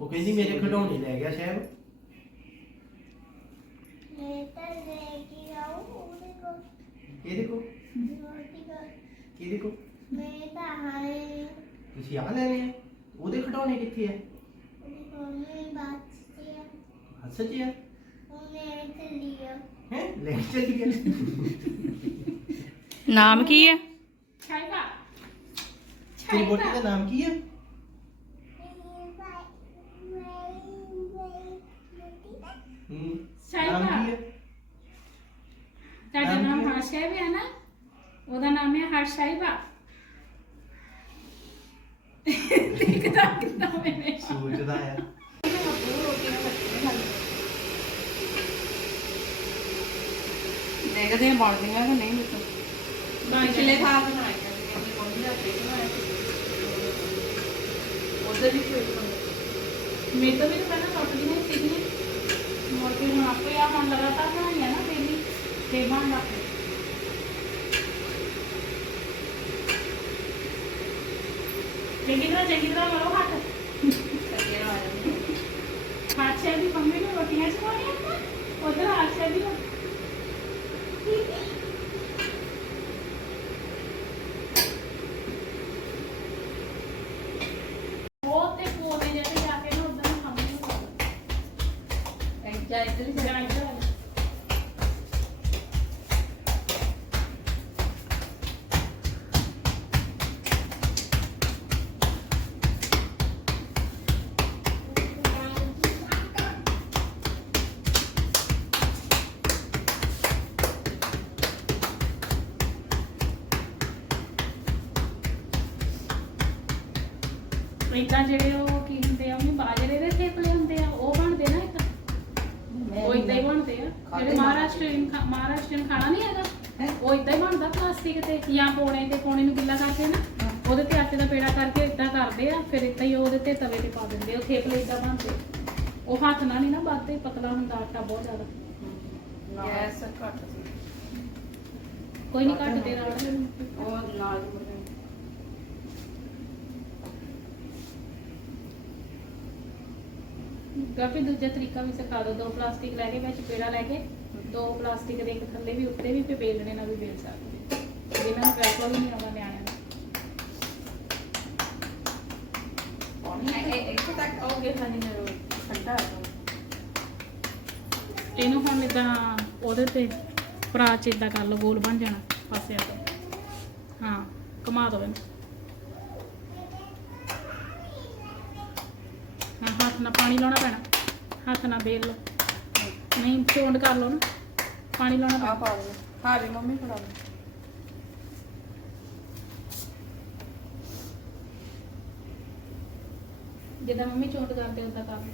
ਉਹ ਕਹਿੰਦੀ ਮੇਰੇ ਖਿਡੌਣੇ ਲੈ ਗਿਆ ਸ਼ਾਇਦ। ਕਿਹਦੇ ਕੋ ਕਿਹਦੇ ਕੋ ਤੁਸੀਂ ਆ ਲੈ ਰਹੇ ਆ? ਉਹਦੇ ਖਿਡੌਣੇ ਕਿੱਥੇ ਆ? ਸੱਚ ਆ? ਹੈ ਲੈ ਚੱਲ ਗਿਆ। ਨਾਮ ਕੀ ਹੈ? ਤੇਰੀ ਬੋਟੀ ਦਾ ਨਾਮ ਕੀ ਹੈ? ਨਾਮ ਕੀ ਹੈ? ਤੁਹਾਡਾ ਨਾਮ ਹਰਸ਼ਾਈ ਹੈ ਨਾ? ਉਹਦਾ ਨਾਮ ਹੈ ਹਰਸ਼ਾਈਬਾ। ਦੇਖਦਾ ਕਿੰਨਾ ਮੈਨੇ ਸੋਚਦਾ ਆ। ਦੇਖਦੇ ਹਾਂ ਬਣਦੀਆਂ ਕਿ ਨਹੀਂ ਮੈਨੂੰ। ਪਿਛਲੇ ਸਾਲ ਬਣਾਈਆਂ ਸੀ ਮੇਰੀ ਮੰਮੀ ਦਾ ਕੇਕ ਬਣਾਇਆ ਸੀ। ਉਹਦੇ ਵੀ ਕੋਈ ਮੇਰੇ ਤੋਂ ਵੀ ਤਾਂ ਪਹਿਲਾਂ ਟੁੱਟਦੀ ਨਹੀਂ ਸੀਗੀ। ਮੁੜ ਕੇ ਹੁਣ ਆਪੇ ਆ ਹੁਣ ਲਗਾਤਾਰ ਬਣਾਈਆਂ ਨਾ ਡੇਲੀ ਤੇ ਬਣ ਲੱਗ ਪਈ। ਚੰਗੀ ਤਰ੍ਹਾਂ ਮਰੋ ਹੱਥ। ਹਾਸ਼ਾ ਦੀ ਮੰਮੀ ਨੂੰ ਰੋਟੀਆਂ ਚਵਾਉਣੀਆਂ ਉਧਰ ਹਾਸ਼ਾ ਦੀ ਉਹ ਤੇ ਕੋਨੇ ਜਿਹੇ ਜਾ ਕੇ ਨਾ ਉਧਰ ਮੰਮੀ ਨੂੰ ਪਾਉਂਦਾ ਇੱਧਰ ਹੀ ਜਾਈਦਾ। ਇਦਾਂ ਜਿਹੜੇ ਉਹ ਕੀ ਹੁੰਦੇ ਆ ਉਹਨੇ ਬਾਜਰੇ ਦੇ ਥੇਪਲੇ ਹੁੰਦੇ ਆ ਉਹ ਬਣਦੇ ਨਾ ਇੱਕ ਉਹ ਇਦਾਂ ਹੀ ਬਣਦੇ ਆ ਜਿਹੜੇ ਮਹਾਰਾਸ਼ਟਰੀਅਨ ਖਾਣਾ ਨਹੀਂ ਹੈਗਾ ਉਹ ਇਦਾਂ ਹੀ ਬਣਦਾ ਪਲਾਸਟਿਕ ਤੇ ਜਾਂ ਪੌਣੇ ਨੂੰ ਗਿੱਲਾ ਕਰਕੇ ਨਾ ਉਹਦੇ ਤੇ ਆਟੇ ਦਾ ਪੇੜਾ ਕਰਕੇ ਇਦਾਂ ਕਰਦੇ ਆ ਫਿਰ ਇਦਾਂ ਹੀ ਉਹਦੇ ਤੇ ਤਵੇ ਤੇ ਪਾ ਦਿੰਦੇ ਉਹ ਥੇਪਲੇ ਇਦਾਂ ਬਣਦੇ ਉਹ ਹੱਥ ਨਾਲ ਨਹੀਂ ਨਾ ਵੱਧਦੇ ਪਤਲਾ ਹੁੰਦਾ ਆਟਾ ਬਹੁਤ ਜ਼ਿਆਦਾ ਗੈਸ ਘੱਟ ਸੀ ਕੋਈ ਨਹੀਂ ਘੱਟ ਦੇ ਨਾਲ ਉਹ ਨਾਲ ਕਾਫੀ ਦੂਜਾ ਤਰੀਕਾ ਵੀ ਸਿਖਾ ਦੋ। 2 ਪਲਾਸਟਿਕ ਲੈ ਕੇ ਵਿੱਚ ਪੇੜਾ ਲੈ ਕੇ 2 ਪਲਾਸਟਿਕ ਦੇ ਇੱਕ ਥੱਲੇ ਵੀ ਉੱਤੇ ਵੀ ਤੇ ਬੇਲਣੇ ਨਾਲ ਵੀ ਬੇਲ ਸਕਦੇ ਜਿਹਨਾਂ ਨੂੰ ਵੈਸਾ ਵੀ ਨਹੀਂ ਆਉਂਦਾ ਨਿਆਣਿਆਂ ਨੂੰ। ਇੱਥੇ ਤੱਕ ਆਉਗੇ ਖਾਣੀ ਨਾ ਠੰਡਾ ਇਹਨੂੰ ਹੁਣ ਇਦਾਂ ਉਹਦੇ ਤੇ ਪਰਾਤ ਇਦਾਂ ਕਰ ਲਓ ਗੋਲ ਬਣ ਜਾਣਾ ਪਾਸਿਆਂ ਤੋਂ। ਹਾਂ ਘੁਮਾ ਦੋ ਇਹਨੂੰ। ਹਾਂ ਹੱਥ ਨਾਲ ਪਾਣੀ ਲਾਉਣਾ ਪੈਣਾ ਹੱਥ ਨਾਲ ਬੇਲ ਲਓ ਨਹੀਂ ਚੋਂਡ ਕਰ ਲਓ ਨਾ ਪਾਣੀ ਲਾਉਣਾ ਪੈਣਾ। ਪਾ ਦੇ ਹਾਂ ਵੀ ਮੰਮੀ ਫੜਾ ਦੇ ਜਿੱਦਾਂ ਮੰਮੀ ਚੋਂਡ ਕਰਦੇ ਉਦਾਂ ਕਰ ਲਓ।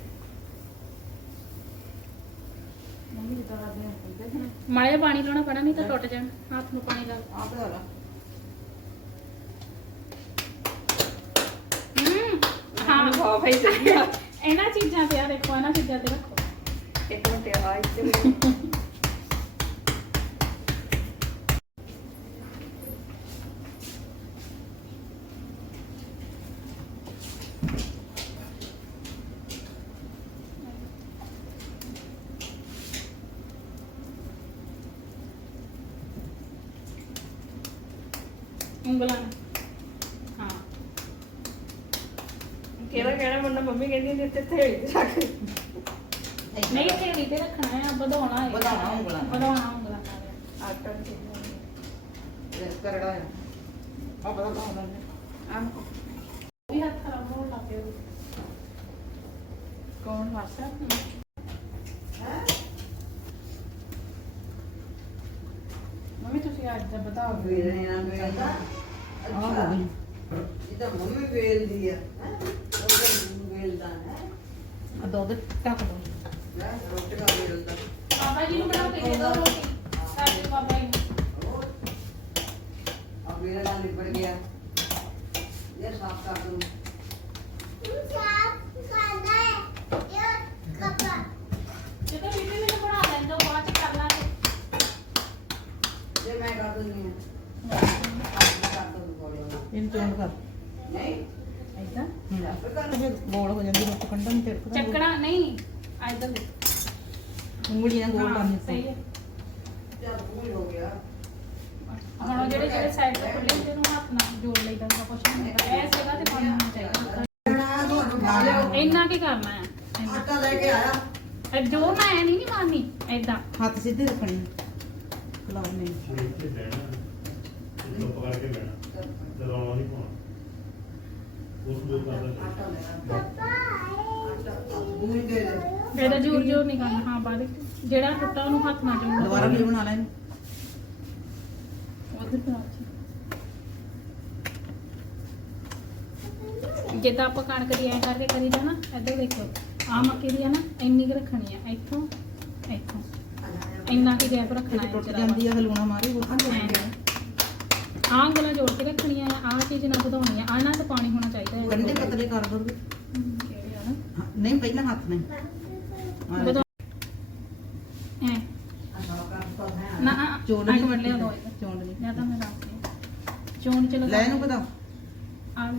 ਮੰਮੀ ਦੀ ਤਰ੍ਹਾਂ ਦੇ ਹੁੰਦੇ ਮਾੜਾ ਜਿਹਾ ਪਾਣੀ ਲਾਉਣਾ ਪੈਣਾ ਨਹੀਂ ਤਾਂ ਟੁੱਟ ਜਾਣ। ਹੱਥ ਨੂੰ ਪਾਣੀ ਲਾ ਆ ਬੜਾ ਹਾਂ ਹਾਂ ਭਾਈ ਸਹੀ ਆ ਇਹਨਾਂ ਚੀਜ਼ਾਂ ਤੇ ਆ ਦੇਖੋ ਇਹਨਾਂ ਚੀਜ਼ਾਂ ਤੇ ਰੱਖੋ। ਇੱਕ ਮਿੰਟ ਆ ਇੱਥੇ ਉਂਗਲਾਂ ਹਾਂ ਕਿਹੜਾ ਮੁੰਡਾ ਮੰਮੀ ਕਹਿੰਦੀ ਨੇ ਇੱਥੇ ਥੇੜੀ ਤੇ ਰੱਖ ਨਹੀਂ ਥੇੜੀ ਤੇ ਰੱਖਣਾ ਹੈ ਵਧਾਉਣਾ ਹੈ ਵਧਾਉਣਾ ਉਂਗਲਾਂ ਉਂਗਲਾਂ ਆਟਾ ਕਰੜਾ ਹੈ ਆ ਬੜਾ ਹੁੰਦਾ ਆ ਵੀ ਹੱਥ ਖਰਾਬ ਹੋਣ ਲੱਗ ਪਿਆ ਕੌਣ ਵਾਸਾ ਮੰਮੀ ਤੁਸੀਂ ਅੱਜ ਦਾ ਬਤਾਓ ਵੇਲਣੇ ਨਾਲ ਵੇਲਦਾ ਅੱਛਾ ਇਹ ਤਾਂ ਮੰਮੀ ਵੇਲਦੀ ਆ ਉਹ ਵੇਲਦਾ ਹੈ ਦੁੱਧ ਟੱਕ ਦੋ ਮੈਂ ਰੋਟੀਆਂ ਵੇਲਦਾ ਬਾਬਾ ਜੀ ਨੂੰ ਬਣਾ ਕੇ ਦੇ ਦੋ ਰੋਟੀ ਸਾਡੇ ਬਾਬਾ ਜੀ ਨੂੰ ਆ ਵੇਲਣ ਨਾਲ ਨਿਬੜ ਗਿਆ ਇਹ ਸਾਫ਼ ਕਰ ਦੂੰ ਜਦੋਂ ਵੀ ਮੈਨੂੰ ਬਣਾ ਲੈਂਦਾ ਬਾਅਦ ਚ ਕਰ ਲਾਂਗੇ ਜੇ ਮੈਂ ਕਰ ਦੂੰਗੀ ਕਰ ਦੂੰ ਕੋਲ ਇਹਨੂੰ ਚੋਣ ਕਰ ਨਹੀਂ ਐਦਾਂ ਆਪੇ ਇਹ ਗੋਲ ਹੋ ਜਾਂਦੀ ਰੋਟੀ ਕੰਢਣ ਤੇ ਚੱਕਣਾ ਨਹੀਂ ਇਧਰ ਦੇ ਉਂਗਲੀਆਂ ਗੋਲ ਹਾਂ, ਕਰਨੀ ਸਹੀ ਹੈ। ਚੱਲ ਪੂਰੀ ਹੋ ਗਿਆ ਹੁਣ ਜਿਹੜੇ ਜਿਹੜੇ ਸਾਈਡ ਤੋਂ ਖੁੱਲੇ ਹੁੰਦੇ ਨੂੰ ਹੱਥ ਨਾਲ ਜੋੜ ਲਈਦਾ ਹੁੰਦਾ, ਕੁਛ ਨਹੀਂ ਹੁੰਦਾ। ਇਹ ਜਗ੍ਹਾ ਤੇ ਪਾਣੀ ਹੋਣਾ ਚਾਹੀਦਾ। ਇੰਨਾ ਕੀ ਕਰਨਾ ਹੈ ਇੰਨਾ। ਆਟਾ ਲੈ ਕੇ ਆਇਆ ਇਹ ਜੋਰ ਨਾਲ ਐ ਨਹੀਂ ਮਾਰਨੀ ਏਦਾਂ। ਹੱਥ ਸਿੱਧੇ ਰੱਖਣੇ ਖਲਾਉ ਨਹੀਂ ਇੱਥੇ ਬਹਿਣਾ ਚੁੱਪ ਕਰਕੇ ਬਹਿਣਾ ਤੇ ਰੌਲਾ ਨਹੀਂ ਪਾਉਣਾ ਉਸ ਨੂੰ ਕਰਦਾ ਆਟਾ ਲੈ ਆਟਾ ਮੂੰਹ ਦੇ ਦੇ ਇਹਦਾ ਜੋਰ ਜੋਰ ਨਹੀਂ ਕਰਨਾ। ਹਾਂ ਬਾਅਦ ਜਿਹੜਾ ਟੁੱਟਾ ਉਹਨੂੰ ਹੱਥ ਨਾਲ ਜੋੜ ਦੁਬਾਰਾ ਵੀ ਬਣਾ ਲੈ ਉਧਰ ਪਾ ਜਿੱਦਾਂ ਆਪਾਂ ਕਣਕ ਦੀ ਐ ਕਰਕੇ ਕਰੀਦਾ ਨਾ, ਇੱਧਰ ਦੇਖੋ ਆਹ ਮੱਕੀ ਦੀ ਆ ਨਾ, ਇੰਨੀ ਕੁ ਰੱਖਣੀ ਆ ਇੱਥੋਂ ਇੱਥੋਂ ਇੰਨਾ ਕੀ ਗੈਪ ਰੱਖਣਾ ਹੈ। ਟੁੱਟ ਜਾਂਦੀ ਆ ਹਲੂਣਾ ਮਾਰੀ ਉਹ ਆਹ ਉਂਗਲਾਂ ਜੋੜ ਕੇ ਰੱਖਣੀਆਂ ਆ। ਆਹ ਚੀਜ਼ ਨਾ ਵਧਾਉਣੀ ਆ। ਆਹ ਨਾਲ ਤਾਂ ਪਾਣੀ ਹੋਣਾ ਚਾਹੀਦਾ ਹੈ। ਕੰਡੇ ਪਤਲੇ ਕਰ ਦੋ ਕਿਹੜੇ ਆ ਨਾ ਨਹੀਂ ਪਹਿਲਾਂ ਹੱਥ ਨਹੀਂ ਵਧਾਉ ਐ ਨਾ ਚੋਣ ਚੋਣ ਨਹੀਂ ਵੱਢ ਲਿਆ ਦੋ ਚੋਣ ਨਹੀਂ ਜਾਂ ਤਾਂ ਮੈਂ ਰੱਖ ਚੋਣ ਚਲੋ ਲੈ ਇਹਨੂੰ ਵਧਾਓ ਆ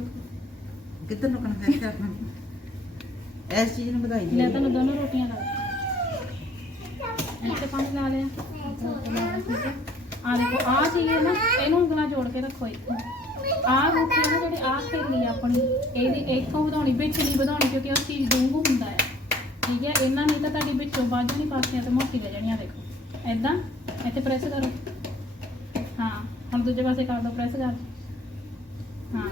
ਕਿੱਧਰ ਨੂੰ ਕਰਨਾ ਹੈ ਕਿਆ ਕਰਨਾ ਇਸ ਚੀਜ਼ ਨੂੰ ਵਧਾਈ ਲੈ ਤੁਹਾਨੂੰ ਦੋਨੋਂ ਰੋਟੀਆਂ ਲਾ ਇੱਥੇ ਪਾਣੀ ਲਾ ਲਿਆ। ਆ ਦੇਖੋ ਆਹ ਚੀਜ਼ ਹੈ ਨਾ, ਇਹਨੂੰ ਉਂਗਲਾਂ ਜੋੜ ਕੇ ਰੱਖੋ ਇੱਥੇ। ਆਹ ਰੋਟੀ ਹੈ ਨਾ ਜਿਹੜੀ ਆਹ ਖੇਲੀ ਆਪਣੀ, ਇਹਦੀ ਇੱਥੋਂ ਵਧਾਉਣੀ, ਵਿੱਚ ਨਹੀਂ ਵਧਾਉਣੀ ਕਿਉਂਕਿ ਉਹ ਚੀਜ਼ ਡੂੰਘ ਹੁੰਦਾ ਹੈ। ਠੀਕ ਹੈ, ਇਹਨਾਂ ਨਹੀਂ ਤਾਂ ਤੁਹਾਡੀ ਵਿੱਚੋਂ ਵੱਧ ਜਾਣੀ, ਪਾਸਿਆਂ ਤੇ ਮੋਟੀ ਰਹਿ ਜਾਣੀਆਂ। ਦੇਖੋ ਏਦਾਂ ਇੱਥੇ ਪ੍ਰੈਸ ਕਰੋ। ਹਾਂ ਹੁਣ ਦੂਜੇ ਪਾਸੇ ਕਰ ਦਿਓ, ਪ੍ਰੈਸ ਕਰ। ਹਾਂ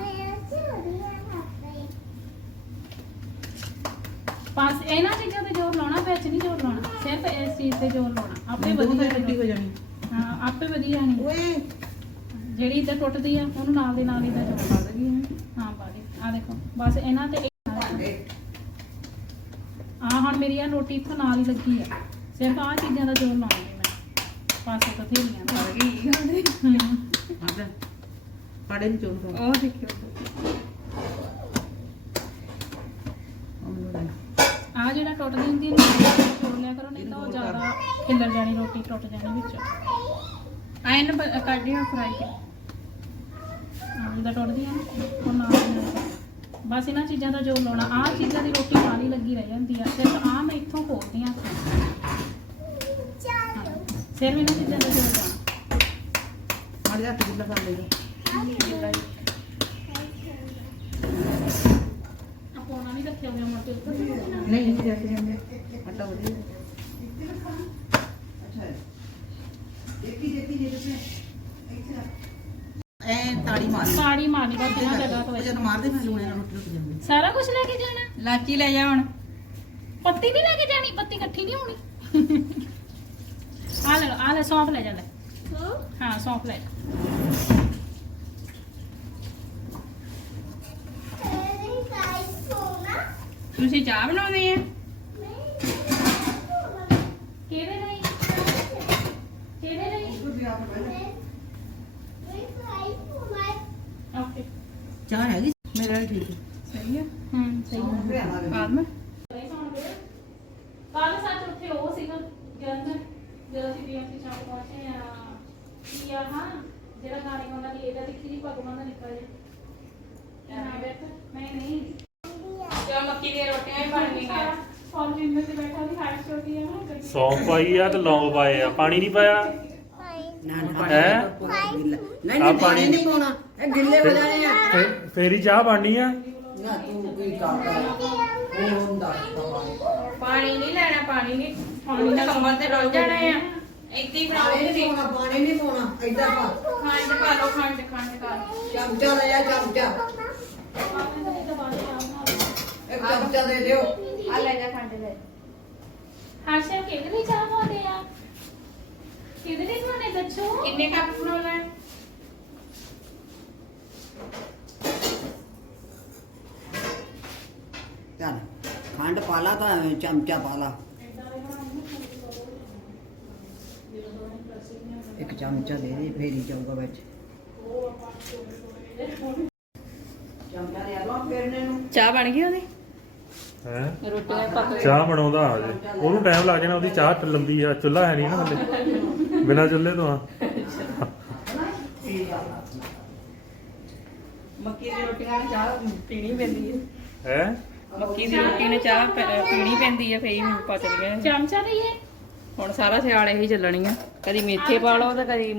ਪਾਸ ਇਹਨਾਂ ਚੀਜ਼ਾਂ ਤੇ ਜ਼ੋਰ ਲਾਉਣਾ, ਵਿੱਚ ਨਹੀਂ ਜ਼ੋਰ ਲਾਉਣਾ, ਸਿਰਫ ਇਸ ਚੀਜ਼ ਤੇ ਜ਼ੋਰ ਲਾਉਣਾ। ਆਪੇ ਵਧੀਆ ਟੁੱਟੀ ਹੋ ਜਾਣੀ ਹਾਂ ਆਪੇ ਵਧੀਆ ਜਾਣੀ। ਓਏ ਜਿਹੜੀ ਇੱਧਰ ਟੁੱਟਦੀ ਆ ਉਹਨੂੰ ਨਾਲ ਦੀ ਨਾਲ ਇਹਦਾ ਜ਼ੋਰ ਪਾ ਦੇਗੀ। ਹਾਂ ਪਾ ਦੇ। ਆ ਦੇਖੋ ਬਸ ਇਹਨਾਂ ਤੇ ਆ ਹੁਣ ਮੇਰੀ ਆ ਰੋਟੀ ਇੱਥੋਂ ਨਾਲ ਹੀ ਲੱਗੀ ਆ। ਸਿਰਫ ਆਹ ਚੀਜ਼ਾਂ ਦਾ ਜ਼ੋਰ ਲਾਉਣਾ ਮੈਂ ਪਾਸੇ ਤੋਂ ਥੇਲੀਆਂ ਆ ਗਈ ਹਾਂ ਪਾੜੇ ਨੂੰ ਚੋਣ ਕਰ ਉਹ ਦੇਖਿਓ ਆ ਜਿਹੜਾ ਟੁੱਟਦੀ ਹੁੰਦੀ ਹੈ ਇਹਨੂੰ ਜੋੜ ਲਿਆ ਕਰੋ, ਨਹੀਂ ਤਾਂ ਉਹ ਜ਼ਿਆਦਾ ਖਿੱਲਰ ਜਾਣੀ, ਰੋਟੀ ਟੁੱਟ ਜਾਣੀ ਵਿੱਚੋਂ। ਆਇਨ ਕੱਢਿਆ ਫਰਾਈ ਕਰ ਜਿੱਦਾਂ ਟੁੱਟਦੀ ਆ ਨਾ ਉਹ ਨਾਲ ਦੀ ਨਾਲ। ਬਸ ਇਹਨਾਂ ਚੀਜ਼ਾਂ ਦਾ ਜ਼ੋਰ ਲਾਉਣਾ। ਆਹ ਚੀਜ਼ਾਂ ਦੀ ਰੋਟੀ ਨਾਲ ਹੀ ਲੱਗੀ ਰਹਿ ਜਾਂਦੀ ਆ। ਸਿਰਫ ਆਹ ਮੈਂ ਇੱਥੋਂ ਖੋਲਦੀ ਆ, ਸਿਰਫ ਇਹਨਾਂ ਚੀਜ਼ਾਂ ਦਾ ਜ਼ੋਰ ਲਾਉਣਾ। ਮਾਰ ਜਾ ਕਿੱਲਾ ਕਰ ਲੇਗਾ ਆਪੋਣਾ ਨਹੀਂ ਰੱਖਿਆ ਹੋਇਆ ਮਟਰ ਉੱਪਰ। ਨਹੀਂ ਨਹੀਂ ਰੱਖ ਜਾਂਦੇ ਆਟਾ ਹੋ ਜਾਏਗਾ ਅੱਛਾ ਦੇਖੀ ਦੇਖੀ ਜੇ ਤੁਸੀਂ ਐ ਤਾੜੀ ਮਾਰੀ ਸਾੜੀ ਮਾਰਨੀ ਬਸ ਇਹਨਾਂ ਜਗ੍ਹਾ ਤੋਂ। ਜਦੋਂ ਮਾਰਦੇ ਮੈਂ ਲੂਣੇ ਨਾਲ ਰੋਟੀ ਰੁਕ ਜਾਂਦੀ ਸਾਰਾ ਕੁਝ ਲੈ ਕੇ ਜਾਣਾ। ਲਾਚੀ ਲੈ ਜਾ ਹੁਣ ਪੱਤੀ ਨਹੀਂ ਲੈ ਕੇ ਜਾਣੀ, ਪੱਤੀ ਇਕੱਠੀ ਨਹੀਂ ਹੋਣੀ। ਆ ਲੈ ਸੌਂਫ ਲੈ ਜਾ ਲੈ। ਹਾਂ ਸੌਂਫ ਲੈ ਜਾ। ਤੁਸੀਂ ਚਾਹ ਬਣਾਉਂਦੇ ਆ ਕਿਹਦੇ ਲਈ ਕਿਹਦੇ ਲਈ ਓਕੇ ਚਾਹ ਹੈਗੀ ਮੇਰਾ ਠੀਕ ਹੈ ਸਹੀ ਆ ਸਹੀ ਹੈ। ਆਦਮ ਕੱਲ ਸੱਚ ਉੱਥੇ ਉਹ ਸੀਗਾ ਜਦੋਂ ਅਸੀਂ ਬੀਐਮਸੀ ਸ਼ਾਮ ਪਹੁੰਚੇ ਆ ਕੀ ਆ ਹਾਂ ਜਿਹੜਾ ਗਾਣੇ ਵਾਲਾ ਦੀ ਇਹਦਾ ਦਿਖੀ ਨਹੀਂ ਭਗਵਾਨ ਦਾ ਨਿਕਲ ਜੇ ਮੈਂ ਨਹੀਂ ਤੇ ਮੱਕੀ ਦੀਆਂ ਰੋਟੀਆਂ ਵੀ ਬਣ ਗਈਆਂ। ਫੋਨ ਜਿੰਨੇ ਤੇ ਬੈਠਾ ਦੀ ਹਾਈਟ ਛੋਟੀ ਆ ਨਾ। ਸੌਂਫ ਪਾਈ ਆ ਤੇ ਲੌਂਗ ਪਾਏ ਆ, ਪਾਣੀ ਨਹੀਂ ਪਾਇਆ ਹੈ। ਨਹੀਂ ਪਾਣੀ ਨਹੀਂ ਪਾਉਣਾ ਇਹ ਗਿੱਲੇ ਹੋ ਜਾਣੇ ਆ ਫੇਰੀ ਚਾਹ ਬਣਨੀ ਆ। ਨਾ ਤੂੰ ਕੀ ਕਰਦਾ ਉਹ ਹੁੰਦਾ ਪਾਣੀ ਨਹੀਂ ਲੈਣਾ, ਪਾਣੀ ਨਹੀਂ ਪਾਣੀ ਦਾ ਕੰਬਲ ਤੇ ਡੁੱਲ ਜਾਣਾ ਆ। ਇੱਥੇ ਹੀ ਬਣਾਓ ਤੁਸੀਂ। ਪਾਣੀ ਨਹੀਂ ਪਾਉਣਾ ਏਦਾਂ ਪਾ ਖੰਡ ਪਾ ਲਓ, ਖੰਡ ਕਰ ਚਮਚਾ ਲੈ ਜਾ ਚਮਚਾ ਇੱਕ ਚਮਚਾ ਦੇ ਦਿਓ ਆ ਲੈ ਜਾ ਖੰਡ ਲੈ। ਹਾਸ਼ਾ ਕਿਹਦੇ ਲਈ ਚਾਹ ਪਾਉਂਦੇ ਆ? ਕਿਹਦੇ ਲਈ ਬਣਾਉਣੇ ਦੱਸੋ? ਕਿੰਨੇ ਕੱਪ ਬਣਾਉਣਾ ਹੈ? ਚੱਲ ਖੰਡ ਪਾ ਲਾ ਤਾਂ ਚਮਚਾ ਪਾ ਲਾ ਇੱਕ ਚਮਚਾ ਦੇ ਦੇ ਫੇਰੀ ਜਾਊਗਾ ਵਿੱਚ ਚਮਚਾ ਦੇ ਆਵਾ ਫੇਰਨੇ ਨੂੰ ਚਾਹ ਬਣ ਗਈ ਉਹਦੀ ਹੈ ਰੋਟੀਆਂ ਪੱਕ ਚਾਹ ਬਣਾਉਂਦਾ ਆ ਜੇ ਉਹਨੂੰ ਟਾਈਮ ਲੱਗ ਜਾਣਾ। ਉਹਦੀ ਚਾਹ ਲੰਬੀ ਆ, ਚੁੱਲ੍ਹਾ ਹੈ ਨਹੀਂ ਨਾ ਥੱਲੇ, ਬਿਨਾਂ ਚੁੱਲ੍ਹੇ ਤੋਂ ਆ। ਮੱਕੀ ਦੀ ਰੋਟੀਆਂ ਨਾਲ ਚਾਹ ਪੀਣੀ ਪੈਂਦੀ ਹੈ। ਹੈ ਮੱਕੀ ਦੀ ਰੋਟੀ ਨੇ ਚਾਹ ਪੀਣੀ ਪੈਂਦੀ ਆ ਫੇਰ ਪਚਦੀਆਂ ਚਮਚਾ ਨਹੀਂ ਹੈ ਹੁਣ ਸਾਰਾ ਸਿਆਲ ਇਹੀ ਚੱਲਣੀ ਆ ਕਦੀ ਮੇਥੇ ਪਾ ਲਓ ਤੇ ਕਦੀ